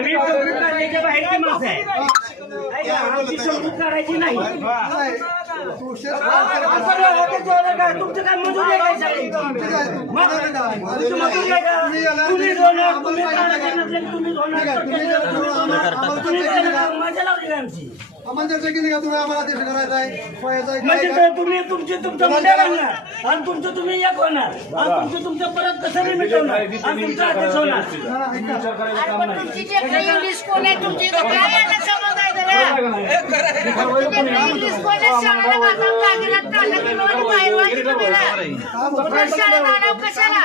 आम्ही काढण्याच्या बाहेरची माणसं आहे आमची समजूत काढायची नाही. तुमचं काय मजुरी आहे काय? तुमची मजुरी आहे का? तुम्ही होणार तुम्ही तुम्ही होणार मजा लावली का आमची? आम्हाला चर्चा केली का तुम्ही आम्हाला देश करायचा आहे म्हणजे तुम्ही तुमचं मध्ये राहणार आणि तुमचं तुम्ही एक होणार आणि तुमचं परत कसं मिटवणार आणि तुमचा अध्यक्ष होणार. तुमची जे काही लिस्ट कोण आहे तुमची काय याला समज आहे त्याला लिस्ट कोण आहे शाळेला घालून लागेल काढलं की मग बाहेर वाटली तुम्हाला शाळेत आणाव कशाला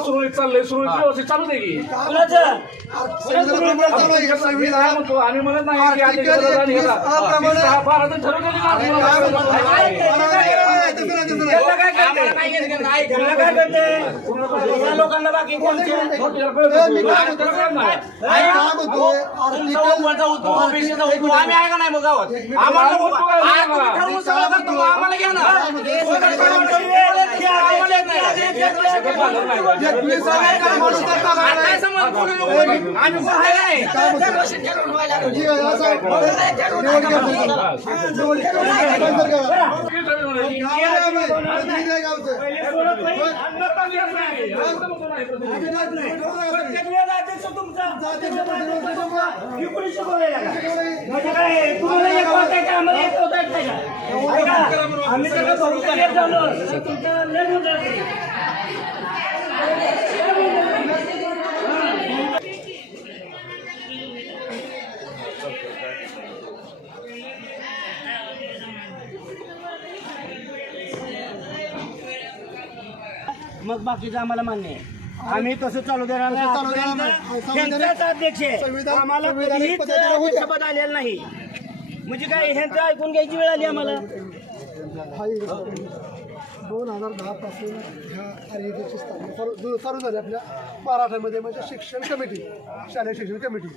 सुरळीत चालू दे की आम्ही म्हणत नाही लोकांना बाकी आम्ही आहे का नाही मग गावात आम्हाला घ्या ना आम्ही मग बाकीचं आम्हाला मान्य आहे. आम्ही तसं चालू देणार नाही. त्यांचाच अध्यक्ष आहे. आम्हाला कधीच अध्यक्षपद आलेलं नाही. म्हणजे काय ह्यांचं ऐकून घ्यायची वेळ आली आम्हाला. 2010 पासून ह्या आर्यची स्थापना चालू झाली आपल्या मराठामध्ये म्हणजे शिक्षण कमिटी शालेय शिक्षण कमिटी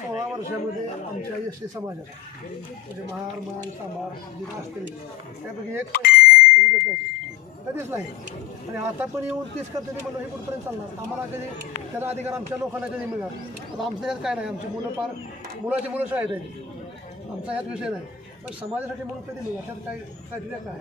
16 वर्षामध्ये आमच्या एसटी समाजात म्हणजे महार मान सांभार जे असतील त्यापैकी एक गावाची होत नाही कधीच नाही. आणि आता पण येऊन 30 करताना म्हणून हे कुठपर्यंत चालणार आम्हाला कधी त्याचा अधिकार आमच्या लोकांना कधी मिळणार. आता आमच्या यात काय नाही आमची मुलं फार मुलाची मुलं शाळेत आहेत आमचा यात विषय नाही पण समाजासाठी म्हणून कधी मिळणार त्यात काय काय